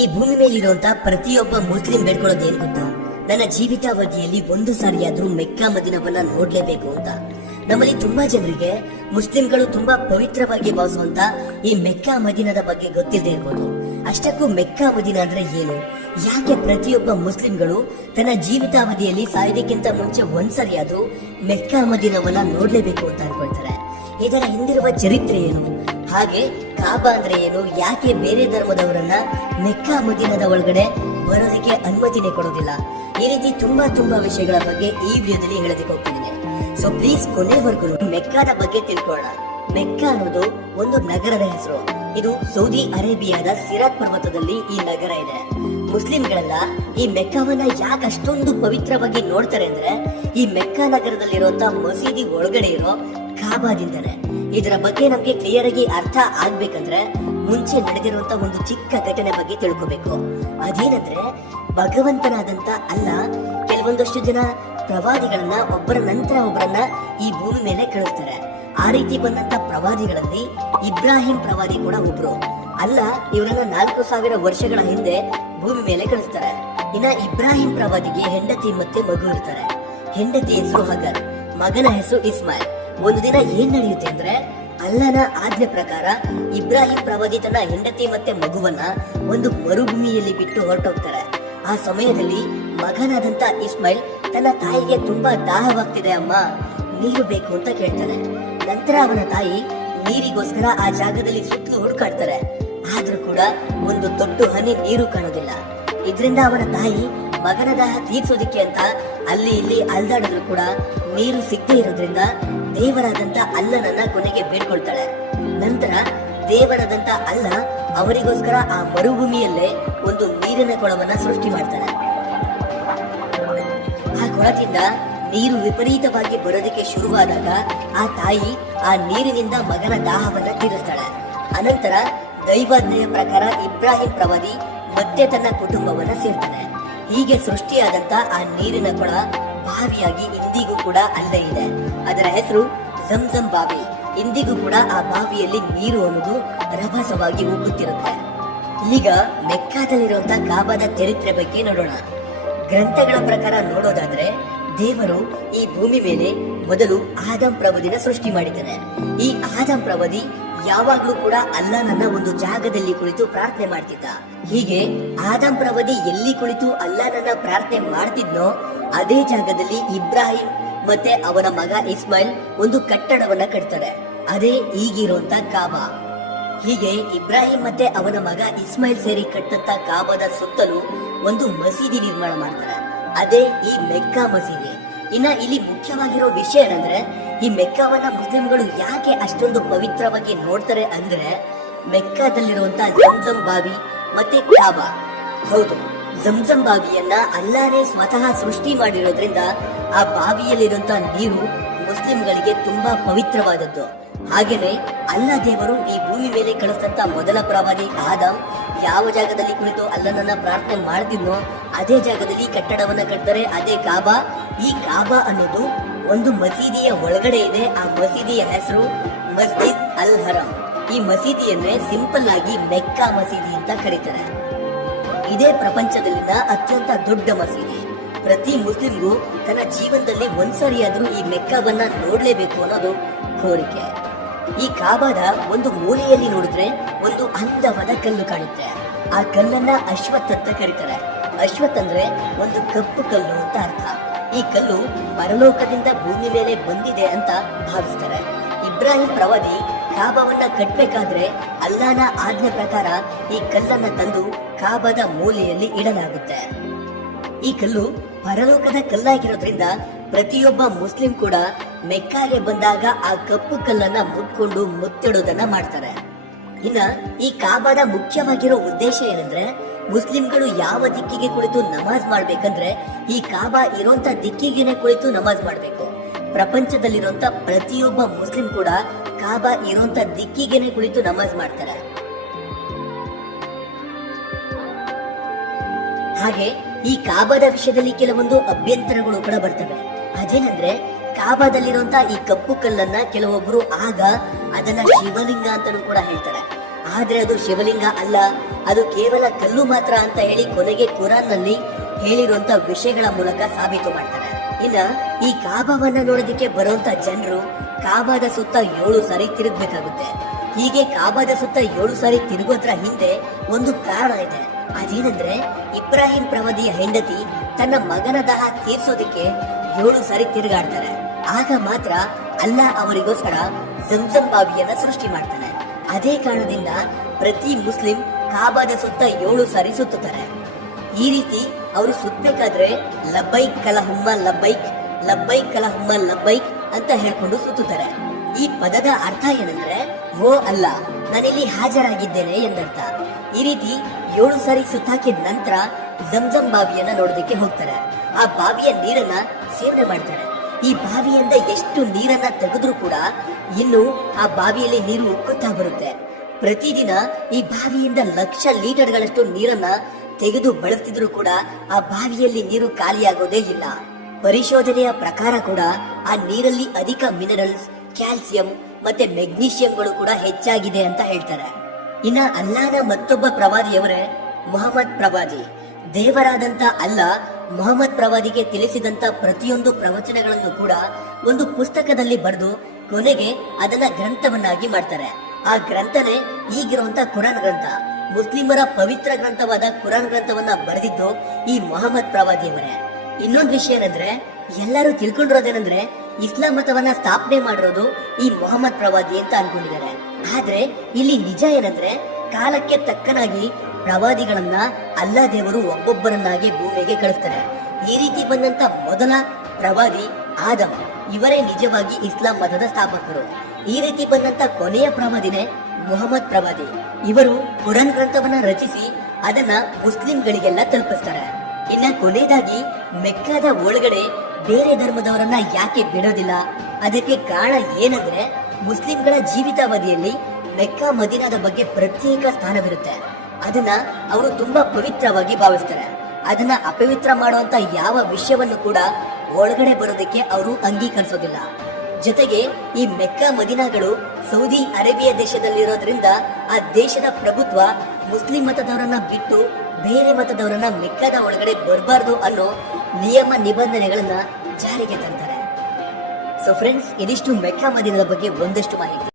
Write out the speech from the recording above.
ಈ ಭೂಮಿ ಮೇಲಿರುವಂತ ಪ್ರತಿಯೊಬ್ಬ ಮುಸ್ಲಿಂ ಬೇಡ್ಕೊಳ್ಳೋದು ಏನ್ ಗೊತ್ತಾ, ನನ್ನ ಜೀವಿತಾವಧಿಯಲ್ಲಿ ಒಂದು ಸಾರಿಯಾದ್ರೂ ಮೆಕ್ಕಾ ಮದೀನವನ್ನ ನೋಡ್ಲೇಬೇಕು ಅಂತ. ನಮ್ಮಲ್ಲಿ ತುಂಬಾ ಜನರಿಗೆ ಮುಸ್ಲಿಂಗಳು ತುಂಬಾ ಪವಿತ್ರವಾಗಿ ಭಾವಿಸುವಂತ ಈ ಮೆಕ್ಕಾ ಮದೀನದ ಬಗ್ಗೆ ಗೊತ್ತಿಲ್ಲದೆ ಇರ್ಬೋದು. ಅಷ್ಟಕ್ಕೂ ಮೆಕ್ಕಾ ಮದೀನ ಅಂದ್ರೆ ಏನು, ಯಾಕೆ ಪ್ರತಿಯೊಬ್ಬ ಮುಸ್ಲಿಂಗಳು ತನ್ನ ಜೀವಿತಾವಧಿಯಲ್ಲಿ ಸಾಯೋದಕ್ಕಿಂತ ಮುಂಚೆ ಒಂದ್ಸರಿಯಾದ್ರೂ ಮೆಕ್ಕಾ ಮದೀನವನ್ನ ನೋಡ್ಲೇಬೇಕು ಅಂತ ಅನ್ಕೊಳ್ತಾರೆ. ಇದರ ಹಿಂದಿರುವ ಚರಿತ್ರೆ ಏನು, ಹಾಗೆ ಕಾಬಾ ಅಂದ್ರೆ ಏನು, ಯಾಕೆ ಬೇರೆ ಧರ್ಮದವರನ್ನ ಮೆಕ್ಕಾ ಮದೀನದ ಒಳಗಡೆ ಬರೋದಕ್ಕೆ ಅನುಮತಿನೇ ಕೊಡೋದಿಲ್ಲ, ಈ ರೀತಿ ತುಂಬಾ ವಿಷಯಗಳ ಬಗ್ಗೆ ಈ ವಿಡಿಯೋದಲ್ಲಿ ಹೇಳೋದಕ್ಕೆ ಹೋಗ್ತಿದ್ದೀನಿ. ಸೊ ಪ್ಲೀಸ್ ಕೊನೆವರೆಗೂ ಮೆಕ್ಕಾದ ಬಗ್ಗೆ ತಿಳ್ಕೊಳ್ಳೋಣ. ಮೆಕ್ಕಾ ಅನ್ನೋದು ಒಂದು ನಗರದ ಹೆಸರು. ಇದು ಸೌದಿ ಅರೇಬಿಯಾದ ಸಿರಾತ್ ಪರ್ವತದಲ್ಲಿ ಈ ನಗರ ಇದೆ. ಮುಸ್ಲಿಂಗಳೆಲ್ಲ ಈ ಮೆಕ್ಕಾವನ್ನ ಯಾಕೆ ಅಷ್ಟೊಂದು ಪವಿತ್ರವಾಗಿ ನೋಡ್ತಾರೆ ಅಂದ್ರೆ, ಈ ಮೆಕ್ಕಾ ನಗರದಲ್ಲಿರುವಂತ ಮಸೀದಿ ಒಳಗಡೆ ಇರೋ ಕಾಬಾದಿಂದನೇ. ಇದರ ಬಗ್ಗೆ ನಮ್ಗೆ ಕ್ಲಿಯರ್ ಆಗಿ ಅರ್ಥ ಆಗ್ಬೇಕಂದ್ರೆ ಮುಂಚೆ ನಡೆದಿರುವಂತ ಒಂದು ಚಿಕ್ಕ ಘಟನೆ ಬಗ್ಗೆ ತಿಳ್ಕೋಬೇಕು. ಅದೇನಂದ್ರೆ, ಭಗವಂತನಾದಂತ ಅಲ್ಲ ಕೆಲವೊಂದಷ್ಟು ಜನ ಪ್ರವಾದಿಗಳನ್ನ ಒಬ್ಬರ ನಂತರ ಒಬ್ಬರನ್ನ ಈ ಭೂಮಿ ಮೇಲೆ ಕಳಿಸ್ತಾರೆ. ಆ ರೀತಿ ಬಂದಂತ ಪ್ರವಾದಿಗಳಲ್ಲಿ ಇಬ್ರಾಹಿಂ ಪ್ರವಾದಿ ಕೂಡ ಒಬ್ರು. ಅಲ್ಲ ಇವರನ್ನ 4000 ವರ್ಷಗಳ ಹಿಂದೆ ಭೂಮಿ ಮೇಲೆ ಕಳಿಸ್ತಾರೆ. ಇನ್ನ ಇಬ್ರಾಹಿಂ ಪ್ರವಾದಿಗೆ ಹೆಂಡತಿ ಮತ್ತೆ ಮಗು ಇರ್ತಾರೆ. ಹೆಂಡತಿ ಹೆಸರು ಹಗರ್, ಮಗನ ಹೆಸರು ಇಸ್ಮಾಯಿಲ್. ಒಂದು ದಿನ ಏನ್ ನಡೆಯುತ್ತೆ ಅಂದ್ರೆ, ಅಲ್ಲನ ಆಜ್ಞೆ ಪ್ರಕಾರ ಇಬ್ರಾಹಿಂ ಪ್ರವಾದಿ ತನ್ನ ಹೆಂಡತಿ ಮತ್ತೆ ಮಗುವನ್ನ ಒಂದು ಮರುಭೂಮಿಯಲ್ಲಿ ಬಿಟ್ಟು ಹೊರಟೋಗ್ತಾರೆ. ಆ ಸಮಯದಲ್ಲಿ ಮಗನಾದಂತ ಇಸ್ಮಾಯಿಲ್ ತನ್ನ ತಾಯಿಗೆ ತುಂಬಾ ದಾಹವಾಗ್ತಿದೆ ಅಮ್ಮ, ನೀರು ಬೇಕು ಅಂತ ಕೇಳ್ತಾನೆ. ನಂತರ ಅವನ ತಾಯಿ ನೀರಿಗೋಸ್ಕರ ಆ ಜಾಗದಲ್ಲಿ ಸುತ್ತಲೂ ಹುಡುಕಾಡ್ತಾರೆ. ಆದ್ರೂ ಕೂಡ ಒಂದು ದೊಡ್ಡ ಹನಿ ನೀರು ಕಾಣೋದಿಲ್ಲ. ಇದರಿಂದ ಅವನ ತಾಯಿ ಮಗನ ದಾಹ ತೀರ್ಸೋದಿಕ್ಕೆ ಅಂತ ಅಲ್ಲಿ ಇಲ್ಲಿ ಅಲ್ದಾಡಿದ್ರು ಕೂಡ ನೀರು ಸಿಗದೆ ಇರೋದ್ರಿಂದ ದೇವರಾದಂತ ಅಲ್ಲನನ್ನ ಕೊನೆಗೆ ಬೇಡ್ಕೊಳ್ತಾಳೆ. ನಂತರ ದೇವರಾದಂತ ಅಲ್ಲ ಅವರಿಗೋಸ್ಕರ ಆ ಮರುಭೂಮಿಯಲ್ಲೇ ಒಂದು ನೀರಿನ ಕೊಳವನ್ನ ಸೃಷ್ಟಿ ಮಾಡ್ತಾನೆ. ಆ ಕೊಳದಿಂದ ನೀರು ವಿಪರೀತವಾಗಿ ಬರೋದಕ್ಕೆ ಶುರುವಾದಾಗ ಆ ತಾಯಿ ಆ ನೀರಿನಿಂದ ಮಗನ ದಾಹವನ್ನ ತೀರಿಸ್ತಾಳೆ. ಅನಂತರ ದೈವಾಜ್ಞೆಯ ಪ್ರಕಾರ ಇಬ್ರಾಹಿಂ ಪ್ರವಾದಿ ಮತ್ತೆ ತನ್ನ ಕುಟುಂಬವನ್ನ ಸೇರ್ತಾನೆ. ಹೀಗೆ ಸೃಷ್ಟಿಯಾದಂತ ಆ ನೀರಿನ ಕೊಳ ಬಾವಿಯಾಗಿ ಇಂದಿಗೂ ಕೂಡ ಅಲ್ಲೇ ಇದೆ. ಅದರ ಹೆಸರು ಜಂಜಂ ಬಾವಿ. ಇಂದಿಗೂ ಕೂಡ ಆ ಬಾವಿಯಲ್ಲಿ ನೀರು ಅನ್ನೋದು ರಭಸವಾಗಿ ಉಕ್ಕುತ್ತಿರುತ್ತೆ. ಈಗ ಮೆಕ್ಕಾದಲ್ಲಿರುವಂತಹ ಕಾಬಾದ ಚರಿತ್ರೆ ಬಗ್ಗೆ ನೋಡೋಣ. ಗ್ರಂಥಗಳ ಪ್ರಕಾರ ನೋಡೋದಾದ್ರೆ, ದೇವರು ಈ ಭೂಮಿ ಮೇಲೆ ಮೊದಲು ಆದಂ ಪ್ರವಾದಿನ ಸೃಷ್ಟಿ ಮಾಡಿದ್ದಾನೆ. ಈ ಆದಂ ಪ್ರವಾದಿ ಯಾವಾಗ್ಲೂ ಕೂಡ ಅಲ್ಲಾಹನನ್ನ ಒಂದು ಜಾಗದಲ್ಲಿ ಕುಳಿತು ಪ್ರಾರ್ಥನೆ ಮಾಡ್ತಿದ್ದ. ಹೀಗೆ ಆದಂ ಪ್ರವಾದಿ ಎಲ್ಲಿ ಕುಳಿತು ಅಲ್ಲಾಹನನ್ನ ಪ್ರಾರ್ಥನೆ ಮಾಡ್ತಿದ್ನೋ ಅದೇ ಜಾಗದಲ್ಲಿ ಇಬ್ರಾಹಿಂ ಮತ್ತೆ ಅವನ ಮಗ ಇಸ್ಮಾಯಿಲ್ ಒಂದು ಕಟ್ಟಡವನ್ನ ಕಟ್ತಾರೆ. ಅದೇ ಈಗಿರುವಂತ ಕಾಬಾ. ಹೀಗೆ ಇಬ್ರಾಹಿಂ ಮತ್ತೆ ಅವನ ಮಗ ಇಸ್ಮಾಯಿಲ್ ಸೇರಿ ಕಟ್ಟಂತ ಕಾಬಾದ ಸುತ್ತಲೂ ಒಂದು ಮಸೀದಿ ನಿರ್ಮಾಣ ಮಾಡ್ತಾರೆ. ಅದೇ ಈ ಮೆಕ್ಕಾ ಮಸೀದಿ. ಇನ್ನ ಇಲ್ಲಿ ಮುಖ್ಯವಾಗಿರೋ ವಿಷಯ ಏನಂದ್ರೆ, ಈ ಮೆಕ್ಕಾವನ್ನ ಮುಸ್ಲಿಂಗಳು ಯಾಕೆ ಅಷ್ಟೊಂದು ಪವಿತ್ರವಾಗಿ ನೋಡ್ತಾರೆ ಅಂದ್ರೆ, ಮೆಕ್ಕಾದಲ್ಲಿರುವಂತಹ ಜಂಜಂ ಬಾವಿ ಮತ್ತೆ ಕಾಬಾ. ಹೌದು, ಜಂಜಂ ಬಾವಿಯನ್ನ ಅಲ್ಲಾನೇ ಸ್ವತಃ ಸೃಷ್ಟಿ ಮಾಡಿರೋದ್ರಿಂದ ಆ ಬಾವಿಯಲ್ಲಿರುವಂತಹ ನೀರು ಮುಸ್ಲಿಂಗಳಿಗೆ ತುಂಬಾ ಪವಿತ್ರವಾದದ್ದು. ಹಾಗೇನೆ ಅಲ್ಲಾ ದೇವರು ಈ ಭೂಮಿ ಮೇಲೆ ಕಳಿಸಿದಂತ ಮೊದಲ ಪ್ರವಾದಿ ಆದಂ ಯಾವ ಜಾಗದಲ್ಲಿ ಕುಳಿತು ಅಲ್ಲನನ್ನ ಪ್ರಾರ್ಥನೆ ಮಾಡ್ತಿದ್ನೋ ಅದೇ ಜಾಗದಲ್ಲಿ ಕಟ್ಟಡವನ್ನ ಕಟ್ತಾರೆ. ಅದೇ ಕಾಬಾ. ಈ ಕಾಬಾ ಅನ್ನೋದು ಒಂದು ಮಸೀದಿಯ ಒಳಗಡೆ ಇದೆ. ಆ ಮಸೀದಿಯ ಹೆಸರು ಮಸ್ಜಿದ್ ಅಲ್ ಹರಂ. ಈ ಮಸೀದಿಯನ್ನೇ ಸಿಂಪಲ್ ಆಗಿ ಮೆಕ್ಕಾ ಮಸೀದಿ ಅಂತ ಕರೀತಾರೆ. ಇದೇ ಪ್ರಪಂಚದಲ್ಲಿನ ಅತ್ಯಂತ ದೊಡ್ಡ ಮಸೀದಿ. ಪ್ರತಿ ಮುಸ್ಲಿಂಗೂ ತನ್ನ ಜೀವನದಲ್ಲಿ ಒಂದ್ಸರಿಯಾದ್ರೂ ಈ ಮೆಕ್ಕಾವನ್ನ ನೋಡ್ಲೇಬೇಕು ಅನ್ನೋದು ಕೋರಿಕೆ. ಈ ಕಾಬಾದ ಒಂದು ಮೂಲೆಯಲ್ಲಿ ನೋಡಿದ್ರೆ ಒಂದು ಅಂದವಾದ ಕಲ್ಲು ಕಾಣುತ್ತೆ. ಆ ಕಲ್ಲನ್ನ ಅಶ್ವತ್ ಅಂತ ಕರೀತಾರೆ. ಅಶ್ವತ್ ಅಂದ್ರೆ ಒಂದು ಕಪ್ಪು ಕಲ್ಲು ಅಂತ ಅರ್ಥ. ಈ ಕಲ್ಲು ಪರಲೋಕದಿಂದ ಭೂಮಿ ಮೇಲೆ ಬಂದಿದೆ ಅಂತ ಭಾವಿಸ್ತಾರೆ. ಇಬ್ರಾಹಿಂ ಪ್ರವಾದಿ ಕಾಬಾವನ್ನ ಕಟ್ಬೇಕಾದ್ರೆ ಅಲ್ಲಾಹನ ಆಜ್ಞೆ ಪ್ರಕಾರ ಈ ಕಲ್ಲನ್ನ ತಂದು ಕಾಬಾದ ಮೂಲೆಯಲ್ಲಿ ಇಡಲಾಗುತ್ತೆ. ಈ ಕಲ್ಲು ಪರಲೋಕದ ಕಲ್ಲಾಗಿರೋದ್ರಿಂದ ಪ್ರತಿಯೊಬ್ಬ ಮುಸ್ಲಿಂ ಕೂಡ ಮೆಕ್ಕಾಗೆ ಬಂದಾಗ ಆ ಕಪ್ಪು ಕಲ್ಲನ್ನ ಮುಟ್ಕೊಂಡು ಮುತ್ತಿಡೋದನ್ನ ಮಾಡ್ತಾರೆ. ಇನ್ನ ಈ ಕಾಬಾದ ಮುಖ್ಯವಾಗಿರೋ ಉದ್ದೇಶ ಏನಂದ್ರೆ, ಮುಸ್ಲಿಂಗಳು ಯಾವ ದಿಕ್ಕಿಗೆ ಕುಳಿತು ನಮಾಜ್ ಮಾಡ್ಬೇಕಂದ್ರೆ ಈ ಕಾಬಾ ಇರೋಂತ ದಿಕ್ಕಿಗೆನೆ ಕುಳಿತು ನಮಾಜ್ ಮಾಡ್ಬೇಕು. ಪ್ರಪಂಚದಲ್ಲಿರುವಂತ ಪ್ರತಿಯೊಬ್ಬ ಮುಸ್ಲಿಂ ಕೂಡ ಕಾಬಾ ಇರೋಂತ ದಿಕ್ಕಿಗೆನೆ ಕುಳಿತು ನಮಾಜ್ ಮಾಡ್ತಾರೆ. ಹಾಗೆ ಈ ಕಾಬಾದ ವಿಷಯದಲ್ಲಿ ಕೆಲವೊಂದು ಅಭ್ಯಂತರಗಳು ಕೂಡ ಬರ್ತವೆ. ಅದೇನಂದ್ರೆ, ಕಾಬಾದಲ್ಲಿರುವಂತ ಈ ಕಪ್ಪು ಕಲ್ಲನ್ನ ಕೆಲವೊಬ್ರು ಆಗ ಅದನ್ನ ಶಿವಲಿಂಗ ಅಂತಾನೂ ಕೂಡ ಹೇಳ್ತಾರೆ. ಆದ್ರೆ ಅದು ಶಿವಲಿಂಗ ಅಲ್ಲ, ಅದು ಕೇವಲ ಕಲ್ಲು ಮಾತ್ರ ಅಂತ ಹೇಳಿ ಕೊನೆಗೆ ಕುರಾನ್ ನಲ್ಲಿ ಹೇಳಿರುವಂತ ವಿಷಯಗಳ ಮೂಲಕ ಸಾಬೀತು ಮಾಡ್ತಾರೆ. ಇನ್ನ ಈ ಕಾಬಾವನ್ನ ನೋಡೋದಕ್ಕೆ ಬರುವಂತ ಜನರು ಕಾಬಾದ ಸುತ್ತ 7 ಸಾರಿ ತಿರುಗಬೇಕಾಗುತ್ತೆ. ಹೀಗೆ ಕಾಬಾದ ಸುತ್ತ 7 ಸಾರಿ ತಿರುಗೋದ್ರ ಹಿಂದೆ ಒಂದು ಕಾರಣ ಇದೆ. ಅದೇನಂದ್ರೆ ಇಬ್ರಾಹಿಂ ಪ್ರವಾದಿಯ ಹೆಂಡತಿ ತನ್ನ ಮಗನ ದಾಹ ತೀರ್ಸೋದಕ್ಕೆ 7 ಸಾರಿ ತಿರುಗಾಡ್ತಾರೆ. ಆಗ ಮಾತ್ರ ಅಲ್ಲಾ ಅವರಿಗೋಸ್ಕರ ಜಂಜಂ ಬಾವಿಯನ್ನ ಸೃಷ್ಟಿ ಮಾಡ್ತಾನೆ. ಅದೇ ಕಾರಣದಿಂದ ಪ್ರತಿ ಮುಸ್ಲಿಂ ಕಾಬಾದ ಸುತ್ತ 7 ಸಾರಿ ಸುತ್ತುತ್ತಾರೆ. ಈ ರೀತಿ ಅವರು ಸುತ್ತಬೇಕಾದ್ರೆ ಲಬ್ಬೈಕ್ ಕಲಹುಮ್ಮ ಲಬ್ಬೈಕ್, ಲಬ್ಬೈಕ್ ಕಲಹುಮ್ಮ ಲಬ್ಬೈಕ್ ಅಂತ ಹೇಳ್ಕೊಂಡು ಸುತ್ತುತ್ತಾರೆ. ಈ ಪದದ ಅರ್ಥ ಏನಂದ್ರೆ ಓ ಅಲ್ಲ, ನಾನಿಲ್ಲಿ ಹಾಜರಾಗಿದ್ದೇನೆ ಎಂದರ್ಥ. ಈ ರೀತಿ 7 ಸಾರಿ ಸುತ್ತಾಕಿದ ನಂತರ ಜಂಜಂ ಬಾವಿಯನ್ನ ನೋಡೋದಕ್ಕೆ ಹೋಗ್ತಾರೆ. ಆ ಬಾವಿಯ ನೀರನ್ನ ಸೇವನೆ ಮಾಡ್ತಾರೆ. ಈ ಬಾವಿಯಿಂದ ಎಷ್ಟು ನೀರನ್ನ ತೆಗೆದ್ರೂ ಕೂಡ ಇನ್ನು ಆ ಬಾವಿಯಲ್ಲಿ ನೀರು ಉಕ್ಕುತ್ತಾ ಬರುತ್ತೆ. ಪ್ರತಿದಿನ ಈ ಬಾವಿಯಿಂದ ಲಕ್ಷ ಲೀಟರ್ಗಳಷ್ಟು ನೀರನ್ನ ತೆಗೆದು ಬಳಸ್ತಿದ್ರು ಕೂಡ ಆ ಬಾವಿಯಲ್ಲಿ ನೀರು ಖಾಲಿಯಾಗೋದೇ ಇಲ್ಲ. ಪರಿಶೋಧನೆಯ ಪ್ರಕಾರ ಕೂಡ ಆ ನೀರಲ್ಲಿ ಅಧಿಕ ಮಿನರಲ್ಸ್, ಕ್ಯಾಲ್ಸಿಯಂ ಮತ್ತೆ ಮೆಗ್ನೀಷಿಯಂಗಳು ಕೂಡ ಹೆಚ್ಚಾಗಿದೆ ಅಂತ ಹೇಳ್ತಾರೆ. ಇನ್ನ ಅಲ್ಲಾನ ಮತ್ತೊಬ್ಬ ಪ್ರವಾದಿಯವರೇ ಮೊಹಮ್ಮದ್ ಪ್ರವಾದಿ. ದೇವರಾದಂತ ಅಲ್ಲಾ ಮೊಹಮ್ಮದ್ ಪ್ರವಾದಿಗೆ ತಿಳಿಸಿದಂತ ಪ್ರತಿಯೊಂದು ಪ್ರವಚನಗಳನ್ನು ಕೂಡ ಒಂದು ಪುಸ್ತಕದಲ್ಲಿ ಬರೆದು ಕೊನೆಗೆ ಅದನ್ನ ಗ್ರಂಥವನ್ನಾಗಿ ಮಾಡ್ತಾರೆ. ಆ ಗ್ರಂಥನೇ ಈಗಿರುವಂತ ಕುರಾನ್ ಗ್ರಂಥ. ಮುಸ್ಲಿಮರ ಪವಿತ್ರ ಗ್ರಂಥವಾದ ಕುರಾನ್ ಗ್ರಂಥವನ್ನ ಬರೆದಿದ್ದು ಈ ಮೊಹಮ್ಮದ್ ಪ್ರವಾದಿಯವರೇ. ಇನ್ನೊಂದು ವಿಷಯ ಏನಂದ್ರೆ, ಎಲ್ಲರೂ ತಿಳ್ಕೊಂಡಿರೋದೇನಂದ್ರೆ ಇಸ್ಲಾಂ ಮತವನ್ನ ಸ್ಥಾಪನೆ ಮಾಡಿರೋದು ಈ ಮೊಹಮ್ಮದ್ ಪ್ರವಾದಿ ಅಂತ ಅನ್ಕೊಂಡಿದ್ದಾರೆ. ಆದ್ರೆ ಇಲ್ಲಿ ನಿಜ ಏನಂದ್ರೆ, ಕಾಲಕ್ಕೆ ತಕ್ಕನಾಗಿ ಪ್ರವಾದಿಗಳನ್ನ ಅಲ್ಲಾ ದೇವರು ಒಬ್ಬೊಬ್ಬರನ್ನಾಗಿ ಭೂಮಿಗೆ ಕಳಿಸ್ತಾರೆ. ಈ ರೀತಿ ಬಂದಂತ ಮೊದಲ ಪ್ರವಾದಿ ಆದಮ್. ಇವರೇ ನಿಜವಾಗಿ ಇಸ್ಲಾಂ ಮತದ ಸ್ಥಾಪಕರು. ಈ ರೀತಿ ಬಂದಂತ ಕೊನೆಯ ಪ್ರವಾದಿನೇ ಮೊಹಮ್ಮದ್ ಪ್ರವಾದಿ. ಇವರು ಕುರಾನ್ ಗ್ರಂಥವನ್ನ ರಚಿಸಿ ಅದನ್ನ ಮುಸ್ಲಿಂಗಳಿಗೆಲ್ಲ ತಲುಪಿಸ್ತಾರೆ. ಇನ್ನ ಕೊನೆಯದಾಗಿ ಮೆಕ್ಕಾದ ಒಳಗಡೆ ಬೇರೆ ಧರ್ಮದವರನ್ನ ಯಾಕೆ ಬಿಡೋದಿಲ್ಲ? ಅದಕ್ಕೆ ಕಾರಣ ಏನಂದ್ರೆ, ಮುಸ್ಲಿಂಗಳ ಜೀವಿತಾವಧಿಯಲ್ಲಿ ಮೆಕ್ಕಾ ಮದೀನಾದ ಬಗ್ಗೆ ಪ್ರತ್ಯೇಕ ಸ್ಥಾನವಿರುತ್ತೆ. ಅದನ್ನ ಅವರು ತುಂಬಾ ಪವಿತ್ರವಾಗಿ ಭಾವಿಸ್ತಾರೆ. ಅದನ್ನ ಅಪವಿತ್ರ ಮಾಡುವಂತ ಯಾವ ವಿಷಯವನ್ನು ಕೂಡ ಒಳಗಡೆ ಬರೋದಕ್ಕೆ ಅವರು ಅಂಗೀಕರಿಸೋದಿಲ್ಲ. ಜೊತೆಗೆ ಈ ಮೆಕ್ಕಾ ಮದೀನಾಗಳು ಸೌದಿ ಅರೇಬಿಯಾ ದೇಶದಲ್ಲಿರೋದ್ರಿಂದ ಆ ದೇಶದ ಪ್ರಭುತ್ವ ಮುಸ್ಲಿಂ ಮತದವರನ್ನ ಬಿಟ್ಟು ಬೇರೆ ಮತದವರನ್ನ ಮೆಕ್ಕಾದ ಒಳಗಡೆ ಬರಬಾರ್ದು ಅನ್ನೋ ನಿಯಮ ನಿಬಂಧನೆಗಳನ್ನ ಜಾರಿಗೆ ತರ್ತಾರೆ. ಸೊ ಫ್ರೆಂಡ್ಸ್, ಇದಿಷ್ಟು ಮೆಕ್ಕಾ ಮದೀನಾದ ಬಗ್ಗೆ ಒಂದಷ್ಟು ಮಾಹಿತಿ.